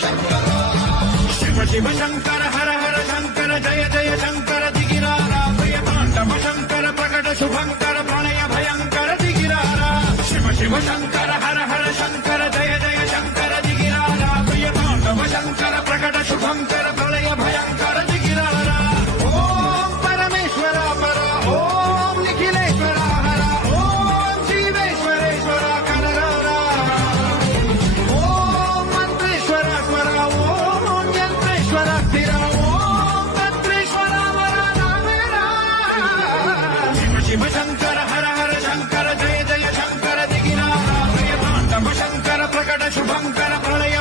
शिव शिव शंकर हर हर शंकर जय जय शंकर दिगिरारा प्रिय तांडव शंकर प्रकट शुभंकर प्रणय भयंकर दिगिरारा शिव शिव शंकर हर हर शंकर जय जय शंकर दिगिरारा प्रिय तांडव शंकर प्रकट शुभंकर प्रणय भयंकर दिगिरारा ओम परमेश्वर पर ओम निखिलेश्वर हर ओम जीवेश्वरेश्वर कररा ओम मंत्रेश्वर स्वर ओम यंत्रेश्वर स्थिर ओम तंत्रेश्वर वरदामेरा शिव शिव शंकर हर हर शंकर जय जय शंकर दिगिरारा प्रिय तांडव शंकर प्रकट शुभंकर प्रलय